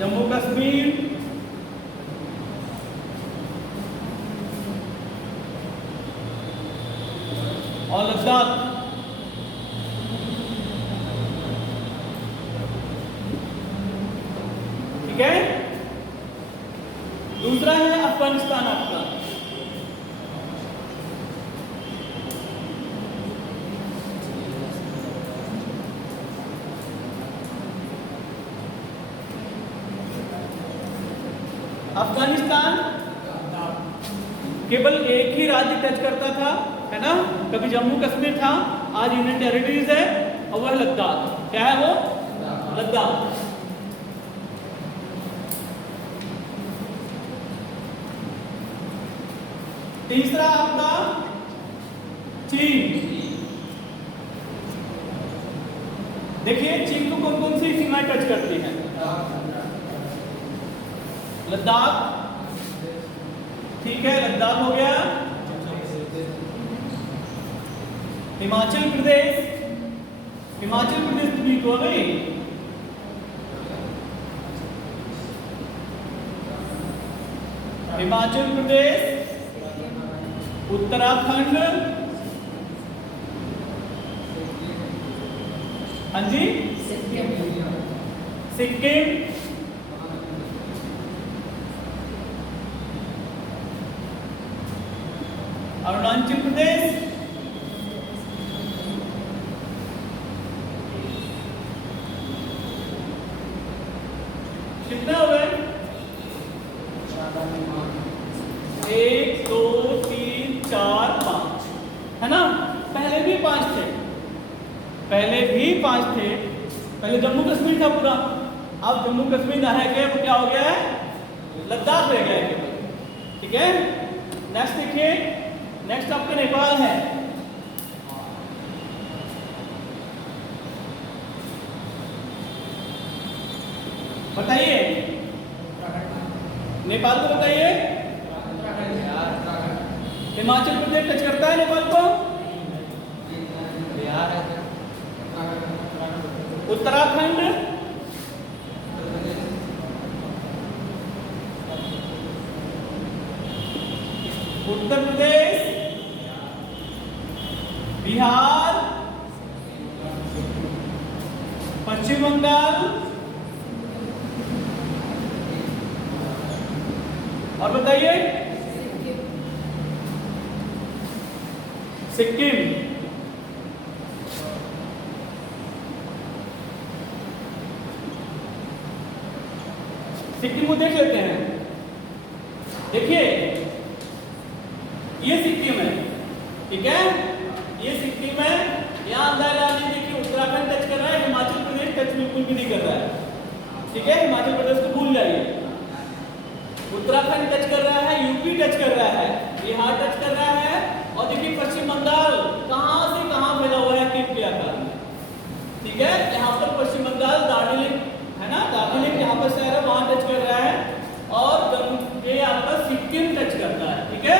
जम्मू कश्मीर, और लद्दाख। ठीक है। दूसरा है अफगानिस्तान आपका। अफगानिस्तान केवल एक ही राज्य टच करता था, है ना, कभी जम्मू कश्मीर था, आज यूनियन टेरिटरीज है, और वह लद्दाख। क्या है वो? लद्दाख। तीसरा आपका चीन। देखिए चीन को कौन कौन सी सीमाएं टच करती हैं? लद्दाख, ठीक है, लद्दाख हो गया। हिमाचल प्रदेश, हिमाचल प्रदेश तो भी तो नहीं, हिमाचल प्रदेश, उत्तराखंड, हाँ जी, सिक्किम, अरुणाचल प्रदेश, कितने हो गए? 1 2 3 4 5, है ना। पहले भी 5 थे, पहले भी 5 थे। पहले जम्मू कश्मीर था पूरा, अब जम्मू कश्मीर ना है, वो क्या हो गया है? लद्दाख रह गया है। ठीक है। नेक्स्ट देखिए, नेक्स्ट आपका नेपाल है। बताइए, नेपाल को बताइए। हिमाचल प्रदेश टच करता है नेपाल को? उत्तराखंड, उत्तर प्रदेश, बिहार, पश्चिम बंगाल, और बताइए सिक्किम। सिक्किम को देख लेते हैं। देखिए ये सिक्किम है, ठीक है, ये सिक्किम है। यहां अंदाजा लगा लीजिए कि उत्तराखंड टच कर रहा है, हिमाचल प्रदेश टच बिल्कुल भी नहीं कर रहा है। ठीक है, हिमाचल प्रदेश को भूल जाइए। उत्तराखंड टच कर रहा है, यूपी टच कर रहा है, बिहार टच कर रहा है, और देखिए पश्चिम बंगाल कहां से कहां फैला हुआ है केप के आकार में। ठीक है, यहाँ पर पश्चिम बंगाल दार्जिलिंग है ना, दार्जिलिंग यहाँ पर शहर है, वहां टच कर रहा है, और ये आपका सिक्किम टच करता है। ठीक है,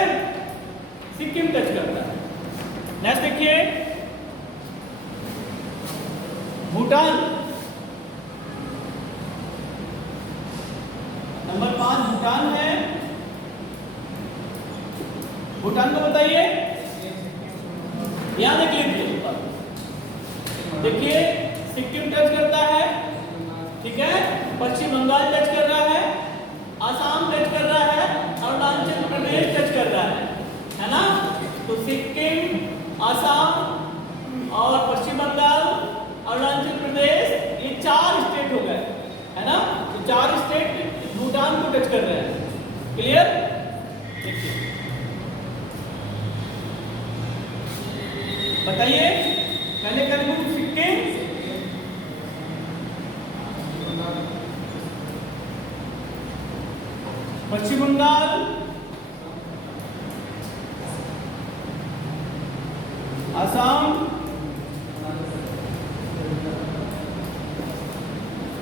सिक्किम टच करता है। नेक्स्ट देखिए भूटान, नंबर 5 भूटान है। भूटान को बताइए, यहां देख लीजिए, देखिए सिक्किम टच करता है, ठीक है, पश्चिम बंगाल टच कर रहा है, आसाम टच कर रहा है, अरुणाचल प्रदेश टच कर रहा है ना। तो सिक्किम, आसाम और पश्चिम बंगाल, अरुणाचल प्रदेश, ये 4 स्टेट हो गए, है ना। तो 4 स्टेट भूटान को टच कर रहे हैं। क्लियर? देखिए बताइए, पहले कर लूं सिक्किम, पश्चिम बंगाल, असम,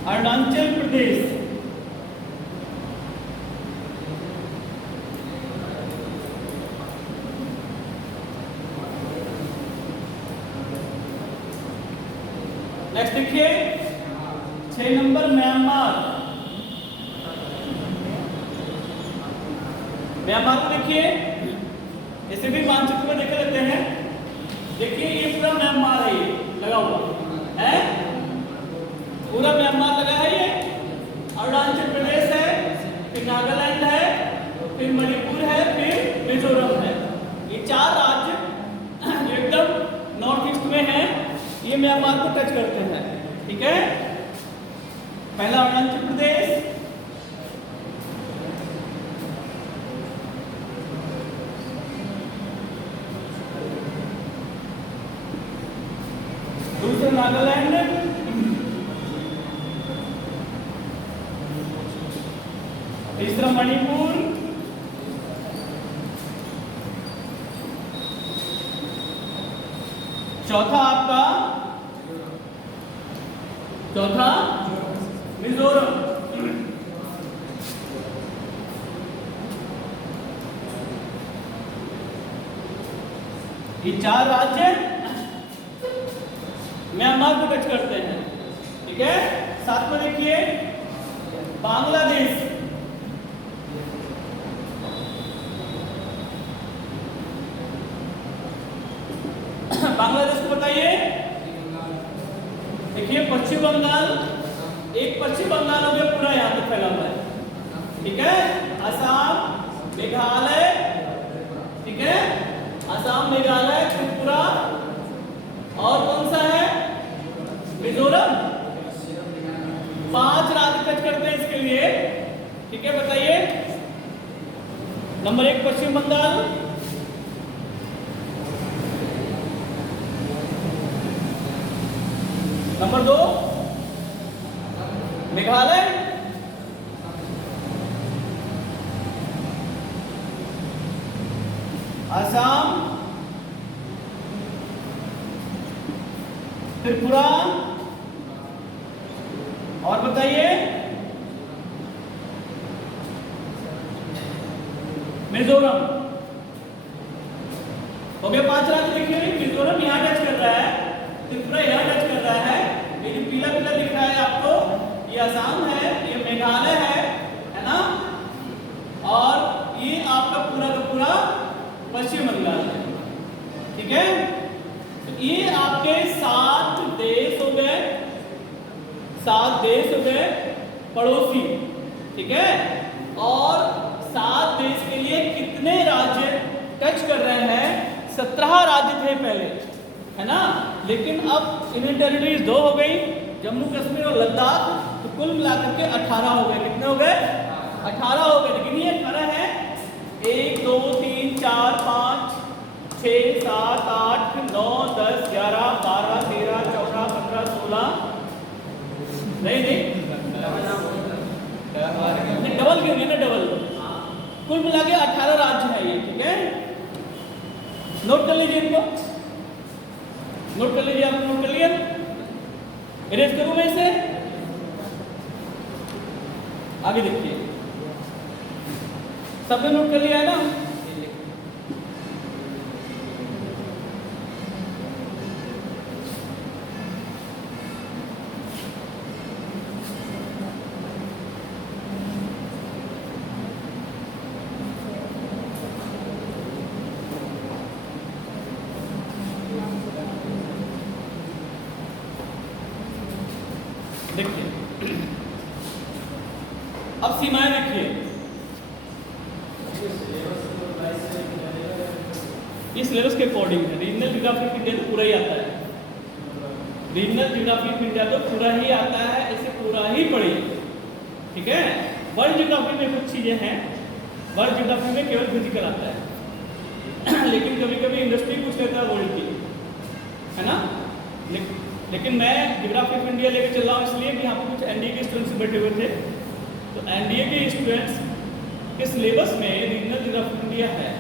अरुणाचल प्रदेश। नेक्स्ट देखिए 6 नंबर म्यांमार। म्यांमार को देखिए, इसे भी मानचित्र में देख लेते हैं। देखिए ये पूरा म्यांमार है, ये लगा हुआ है, पूरा म्यांमार लगा है। ये अरुणाचल प्रदेश है, फिर नागालैंड है, फिर मणिपुर है, फिर मिजोरम है। ये 4 राज्य एकदम नॉर्थ ईस्ट में है, ये म्यांमार को टच करते हैं। ठीक है, पहला अरुणाचल प्रदेश, दूसरा नागालैंड, तीसरा मणिपुर, चौथा आपका मिजोरम, ये 4 राज्य म्यांमार को टच करते हैं। ठीक है, साथ में देखिए बांग्लादेश, बांग्लादेश को बताइए। देखिए पश्चिम बंगाल, एक पश्चिम बंगाल हो गया पूरा, यहाँ पे फैला हुआ है। ठीक है, असम, मेघालय, ठीक है, असम, मेघालय, त्रिपुरा, और कौन सा है, मिजोरम। 5 राज्य टच करते हैं इसके लिए। ठीक है, बताइए। नंबर 1 पश्चिम बंगाल, नंबर 2 मेघालय, असम, त्रिपुरा, और बताइए मिजोरम। हो गया 5 राज्य। देखिए मिजोरम यहाँ टच कर रहा है, त्रिपुरा यहाँ टच कर रहा है, ये जो पीला पीला दिख रहा है आपको, ये असम है, ये मेघालय है ना, और ये आपका पूरा का पूरा पश्चिम बंगाल है। ठीक है, तो ये आपके 7 देश हो गए, 7 देश हो गए पड़ोसी। ठीक है, और 7 देश के लिए कितने राज्य टच कर रहे हैं? 17 राज्य थे पहले, है ना, लेकिन अब यूनियन टेरिटरीज 2 हो गई, जम्मू कश्मीर और लद्दाख, तो कुल मिलाकर के 18 हो गए। कितने हो गए? 18 हो गए। लेकिन ये 18 है 1 2 3 4 5 6 7 8 9 10 11 12 13 14 15 16 नहीं डबल क्यों नहीं ना, डबल कुल मिला के 18 राज्य है ये। ठीक है, नोट कर लीजिए इनको, नोट कर लीजिए, आप नोट कर लिया, इरेज करूं मैं इसे? आगे देखिए, सबने नोट कर लिया है ना? देखिए अब सीमाएं देखिए, इस सिलेबस के अकॉर्डिंग है। रीजनल ज्योग्राफी ऑफ इंडिया तो पूरा ही आता है, रीजनल ज्योग्राफी ऑफ इंडिया तो पूरा ही आता है, इसे पूरा ही पढ़िए। ठीक है, वर्ल्ड ज्योग्राफी में कुछ चीजें हैं, वर्ल्ड ज्योग्राफी में केवल फिजिकल आता है लेकिन कभी कभी इंडस्ट्री पूछ लेता है वर्ल्ड की, है ना। लेकिन मैं ज्योग्राफी ऑफ इंडिया लेकर चल रहा हूँ इसलिए कि यहाँ पर कुछ एनडीए के स्टूडेंट्स बैठे हुए थे, तो एनडीए के स्टूडेंट्स के सिलेबस में रीजनल ज्योग्राफी ऑफ इंडिया है,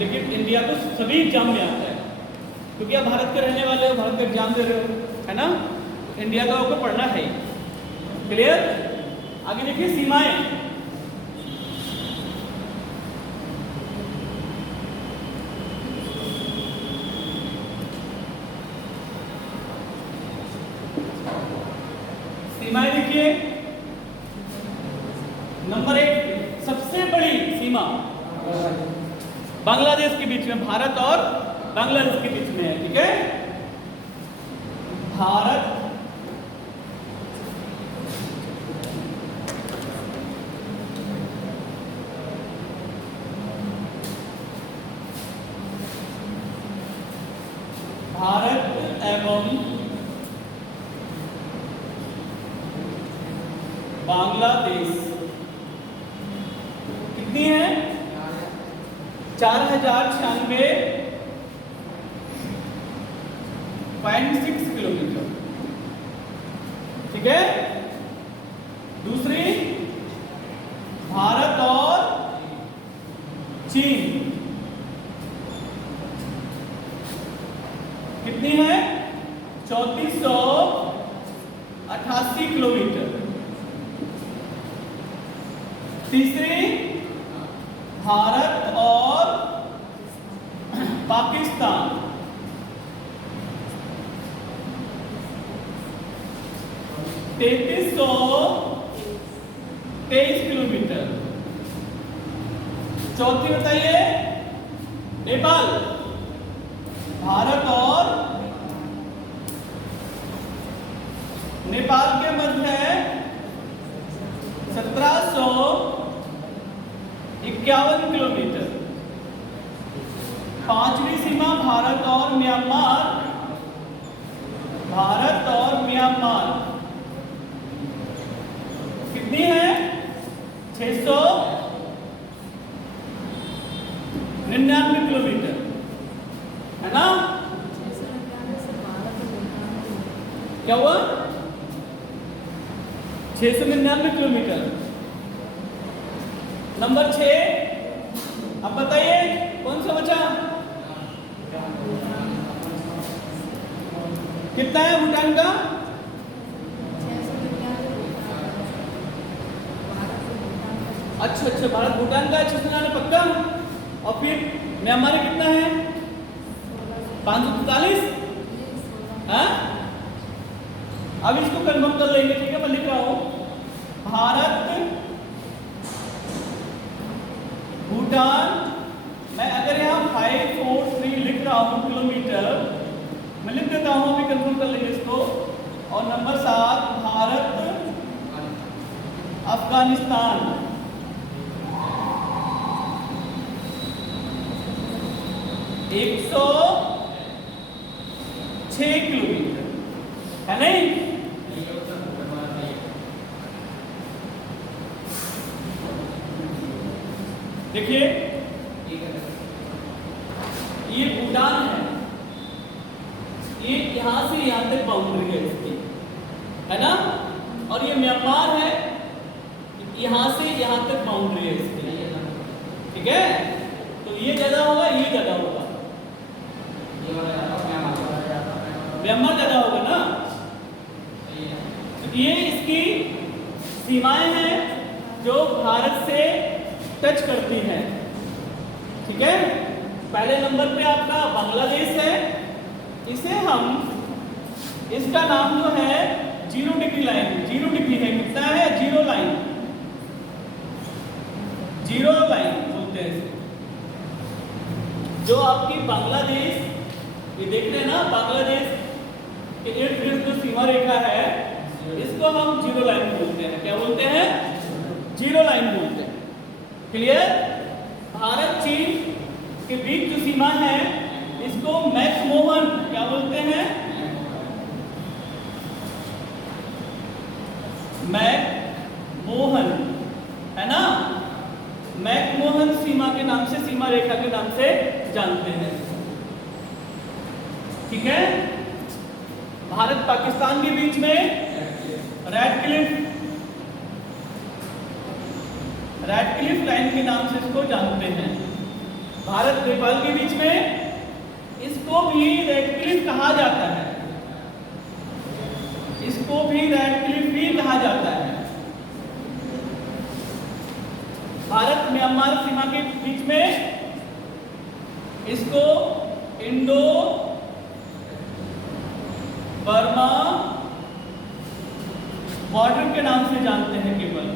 लेकिन इंडिया को सभी एग्जाम में आता है, क्योंकि आप भारत के रहने वाले हो, भारत का एग्जाम दे रहे हो, है ना, तो इंडिया का आपको पढ़ना है। क्लियर? आगे देखिए सीमाएं। सीमाएं देखिए, नंबर 1 सबसे बड़ी सीमा बांग्लादेश के बीच में, भारत और बांग्लादेश के बीच में है। ठीक है, भारत एवं बांग्लादेश कितनी है? 4096.6 किलोमीटर। ठीक है, दूसरी भारत और चीन कितनी है? 3488 किलोमीटर। तीसरी भारत और पाकिस्तान 3323 किलोमीटर। चौथी बताइए, नेपाल, भारत और नेपाल के मध्य है 1751 किलोमीटर। पांचवी सीमा भारत और म्यांमार, भारत और म्यांमार कितनी है? 699 किलोमीटर, है ना? क्या हुआ? 699 किलोमीटर। नंबर 6, अब बताइए कौन सा बचा? कितना है भूटान का? अच्छा, भारत भूटान का 699 पक्का। और फिर म्यांमार कितना है? 543। हाँ, अब इसको कन्फर्म कर लेंगे। ठीक है, मैं लिख रहा हूं, भारत भूटान, मैं अगर यहाँ 543 लिख रहा हूं किलोमीटर, मैं लिख देता हूं, अभी कंफर्म कर लेंगे इसको। और नंबर 7 भारत अफगानिस्तान 106 किलोमीटर, है नहीं? देखिए, ये भूटान है, ये यहां से यहां तक बाउंड्री है इसकी, है ना? और ये म्यांमार है, यहां से यहां तक बाउंड्री है इसकी। ठीक है, तो ये ज्यादा होगा, ये ज्यादा होगा, म्यांमार ज्यादा होगा ना? तो ये इसकी सीमाएं हैं जो भारत से टच करती है। ठीक है, पहले नंबर पे आपका बांग्लादेश है, इसे हम, इसका नाम जो है 0 डिग्री लाइन, 0 डिग्री है, कितना है? 0 लाइन, 0 लाइन बोलते हैं इसे। जो आपकी बांग्लादेश, ये देख रहे हैं ना, बांग्लादेश के इर्द गिर्द जो सीमा रेखा है, इसको हम 0 लाइन बोलते हैं। क्या बोलते हैं? 0 लाइन बोलते हैं। क्लियर? भारत चीन के बीच जो सीमा है, इसको मैकमोहन क्या बोलते हैं? मैकमोहन, है ना? मैकमोहन सीमा के नाम से, सीमा रेखा के नाम से जानते हैं। ठीक है, भारत पाकिस्तान के बीच में रेडक्लिफ लाइन के नाम से इसको जानते हैं। भारत नेपाल के बीच में इसको भी रेडक्लिफ कहा जाता है, इसको भी रेडक्लिफ भी कहा जाता है। भारत म्यांमार सीमा के बीच में इसको इंडो बर्मा बॉर्डर के नाम से जानते हैं केवल।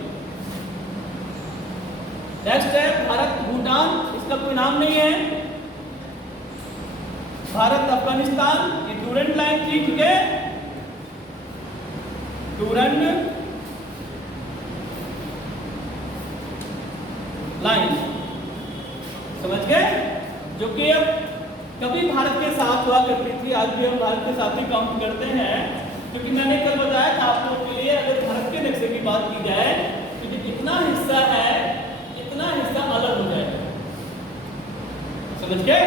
नेक्स्ट है भारत भूटान, इसका कोई नाम नहीं है। भारत अफगानिस्तान, ये डूरेंट लाइन थी, ठीक है, डूरेंट लाइन, समझ गए, जो कि अब कभी भारत के साथ हुआ करती थी, आज भी हम भारत के साथ ही काउंट करते हैं, क्योंकि मैंने कल बताया था आप लोगों के लिए, अगर भारत के नक्शे की बात की जाए तो जो इतना हिस्सा है, इतना हिस्सा अलग हो जाएगा, समझ गए,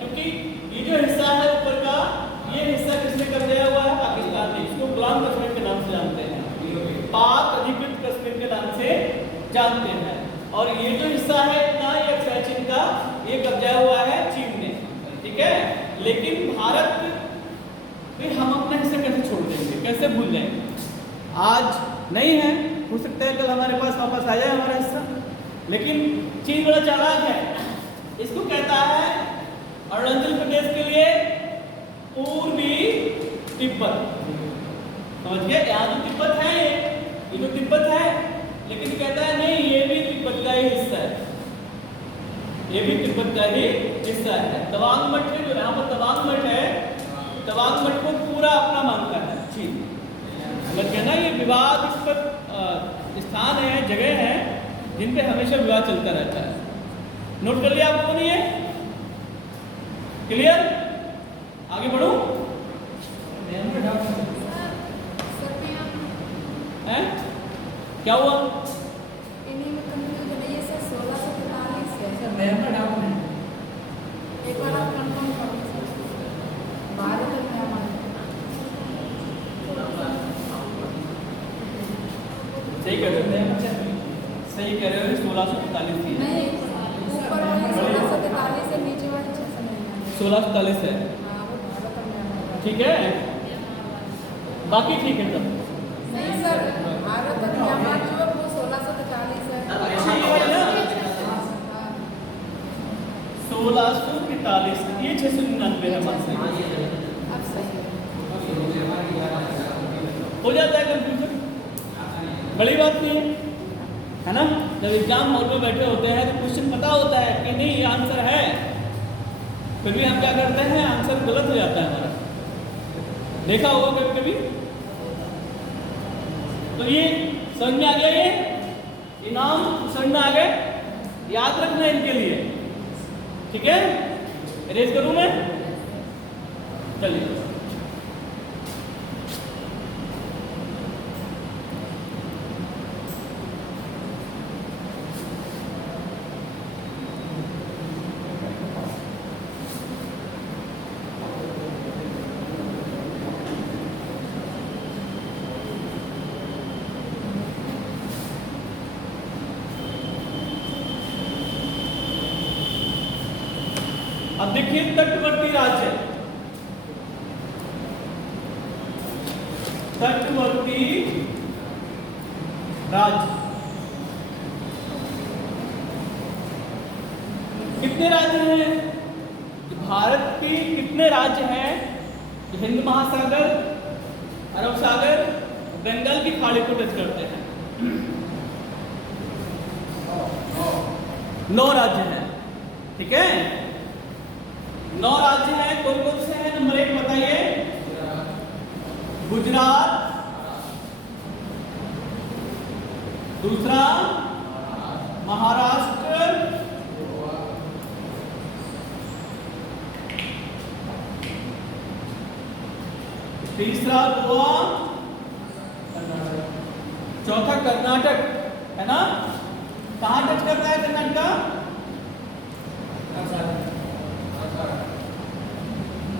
क्योंकि ये जो हिस्सा है ऊपर का, ये हिस्सा किसने कब्जा हुआ है? पाकिस्तान ने, इसको गुलाम कश्मीर के नाम से जानते हैं, पाक अधिकृत कश्मीर के नाम से जानते हैं। और ये जो हिस्सा है इतना, ये अक्षय चिन्ह का, ये कब्जा हुआ है चीन ने, ठीक है। लेकिन भारत भी, हम अपने हिस्से कैसे छोड़ देंगे, कैसे भूल जाएंगे? आज नहीं है, हो सकता है कल हमारे पास वापस आ जाए हमारा हिस्सा, लेकिन चीन बड़ा चालाक है, इसको कहता है अरुणाचल प्रदेश के लिए पूर्वी तिब्बत, समझ गए, यहाँ जो तिब्बत है, ये जो तिब्बत है, लेकिन कहता है नहीं, ये भी तिब्बत का ही हिस्सा है, ये भी तिब्बत का ही हिस्सा है। तवांग मठ है, जो यहाँ पर तवांग मठ है, तवांग मठ को पूरा अपना मानता है चीन, समझ गए ना। ये विवादास्पद स्थान है, जगह है, जिन पे हमेशा विवाद चलता रहता है। नोट कर लिया आप लोगों ने, ये क्लियर? आगे बढ़ो। हैं? क्या हुआ? इन्हीं में कंफ्यूजन है, ये सर 1643 है सर, मैं डाउन है। एक बार आप कंफर्म करो सर, भारत और म्यांमार सही कह रहे हो, सही कह रहे हो, 1643 थी, नहीं, ऊपर वाली 1643 है, नीचे वाली 699 1643 है, हाँ, वो भारत और म्यांमार। ठीक है, बाकी ठीक है सब। नहीं सर, भारत और म्यांमार जो है वो 1643 है। अच्छा, ये वाली ना हाँ, 1643, ये 699 है, बात सही है। अब सही है। हो जाता है कंफ्यूजन, बड़ी बात नहीं है ना। जब एग्जाम हॉल में बैठे होते हैं तो क्वेश्चन पता होता है कि नहीं ये आंसर है, फिर भी हम क्या करते हैं, आंसर गलत हो जाता है हमारा, देखा होगा कभी कभी। तो ये समझ में आ गया, ये इनाम समझ में आ गए, याद रखना इनके लिए, ठीक है। इरेज करूं मैं, चलिए। अब देखिए तटवर्ती राज्य, तटवर्ती राज्य कितने राज्य हैं? भारत के कितने राज्य हैं जो हिंद महासागर, अरब सागर, बंगाल की खाड़ी को टच करते हैं? 9 राज्य हैं, ठीक है, 9 राज्य हैं। कौन कौन से हैं? नंबर 1 बताइए, गुजरात, दूसरा महाराष्ट्र, तीसरा गोवा, चौथा कर्नाटक, है ना। कहाँ टच करता है कर्नाटक?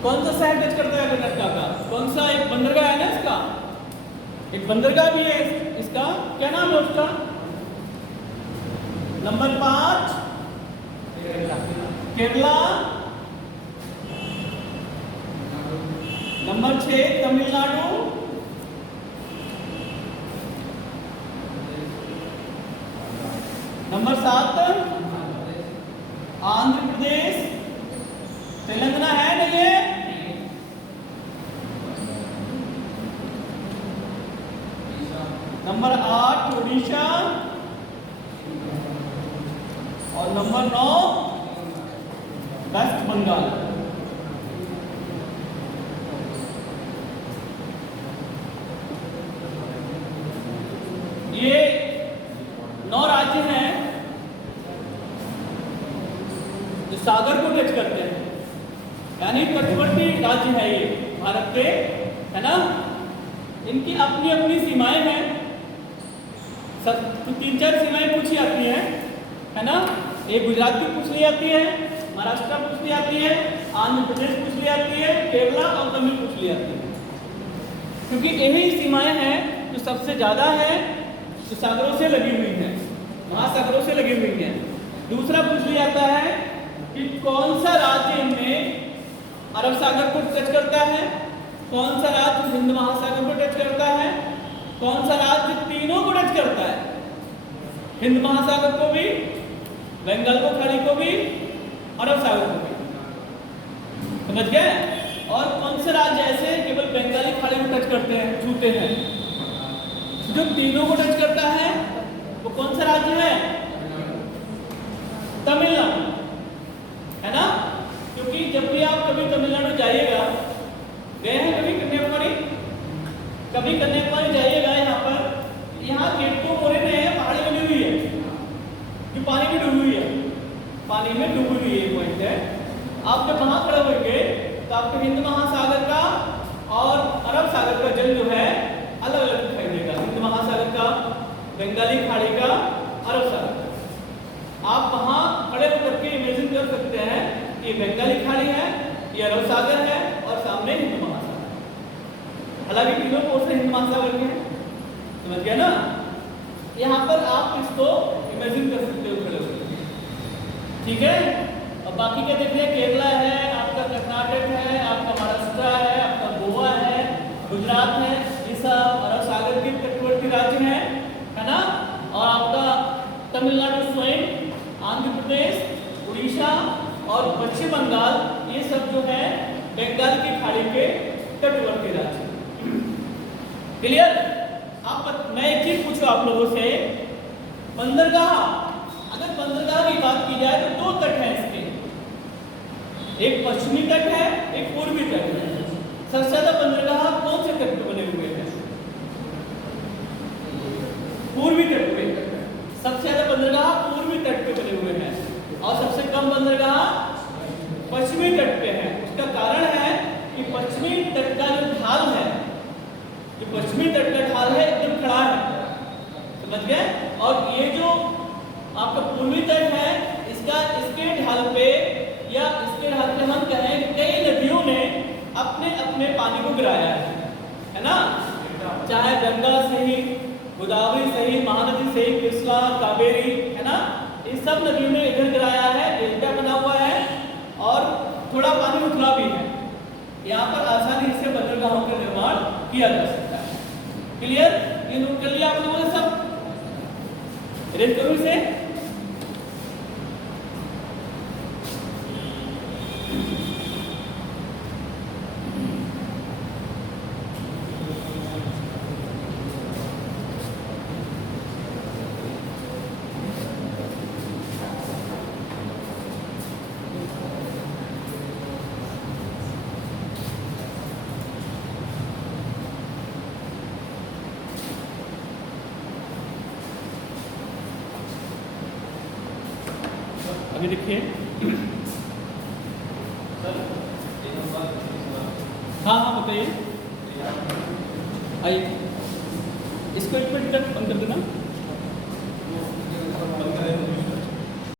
कौन सा शहर टच करता है कर्नाटक का? कौन सा? एक बंदरगाह है ना इसका, एक बंदरगाह भी है इसका, क्या नाम है उसका? Number 5 Kerala, number 6 Tamil Nadu, number 7 Andhra Pradesh, Telangana है नहीं है? नंबर 8 उड़ीसा, और नंबर 9 वेस्ट बंगाल। ये 9 राज्य हैं जो सागर को टच करते हैं, यानी तटवर्ती राज्य है ये भारत के, है ना। इनकी अपनी अपनी सीमाएं हैं, सब 3-4 सीमाएं पूछी जाती हैं, है ना। एक गुजरात की पूछ ली जाती है, महाराष्ट्र पूछ ली जाती है, आंध्र प्रदेश पूछ ली जाती है, केरला और तमिल पूछ ली जाती है, क्योंकि यही सीमाएं हैं जो सबसे ज़्यादा है, जो सागरों से लगी हुई है, महासागरों से लगी हुई है। दूसरा पूछ लिया जाता है कि कौन सा राज्य इनमें अरब सागर को टच करता है, कौन सा राज्य हिंद महासागर को टच करता है, कौन सा राज्य तीनों को टच करता है, हिंद महासागर को भी, बंगाल को खाड़ी को भी, अरब सागर को भी। समझ गए। और कौन से राज्य ऐसे केवल बंगाली खाड़ी को टच करते हैं, छूते हैं। जो तीनों को टच करता है वो कौन सा राज्य है? तमिलनाडु, है ना। क्योंकि जब भी आप कभी तमिलनाडु जाइएगा, गए हैं कभी कन्याकुमारी? कभी कन्याकुमारी जाइएगा, यहाँ केट्टू मोरे में पहाड़ी बनी हुई है जो पानी में डूबी हुई है, पानी में डूबी हुई है पॉइंट है। आप जब वहां खड़े होंगे तो आपको हिंद महासागर का और अरब सागर का जल जो है अलग अलग दिखाई देगा। हिंद महासागर का, बंगाली खाड़ी का, अरब सागर का। आप वहां खड़े होकर के इमेजिन कर सकते हैं कि बंगाली खाड़ी है, ये अरब सागर है और सामने हिंद महासागर। हालांकि तीनों कोस हिंद महासागर के हैं, समझ गया ना। यहाँ पर आप इसको इमेजिन कर सकते हो खड़े होकर, ठीक है। और बाकी क्या देखिए, केरला है, आपका कर्नाटक है, आपका महाराष्ट्र है, आपका गोवा है, गुजरात है, ये सब अरब सागर के तटवर्ती राज्य हैं, है ना। और आपका तमिलनाडु स्वयं, आंध्र प्रदेश, उड़ीसा और पश्चिम बंगाल, ये सब जो है बंगाल की खाड़ी के तटवर्ती राज्य। क्लियर। मैं एक चीज पूछूं आप लोगों से, बंदरगाह, अगर बंदरगाह की बात की जाए तो 2 तट हैं इसके, एक पश्चिमी तट है, एक पूर्वी तट है। सबसे ज्यादा बंदरगाह कौन से तट पे बने हुए हैं? पूर्वी तट पे। सबसे ज्यादा बंदरगाह पूर्वी तट पे बने हुए हैं और सबसे कम बंदरगाह पश्चिमी तट पे है। उसका कारण है कि पश्चिमी तट का जो ढाल है, जो पश्चिमी तट का ढाल है एकदम खड़ा है, समझ गए। और ये जो आपका पूर्वी तट है, इसके ढाल पे या इसके ढाल पे हम कहें कई नदियों ने अपने अपने पानी को गिराया है ना। चाहे गंगा से ही, गोदावरी से ही, महानदी से ही, कृष्णा, कावेरी, है ना। इस सब नदियों ने इधर गिराया है, डेल्टा बना हुआ है और थोड़ा पानी उठला भी है। यहाँ पर आसानी से बंदरगाहों का निर्माण किया जा सकता है। क्लियर। ये नोट कर लिया आप लोगों ने सब? रेड करूं इसे? अभी देखिए, हाँ हाँ बताइए। आइए, इसको एक मिनट तक बंद कर देना।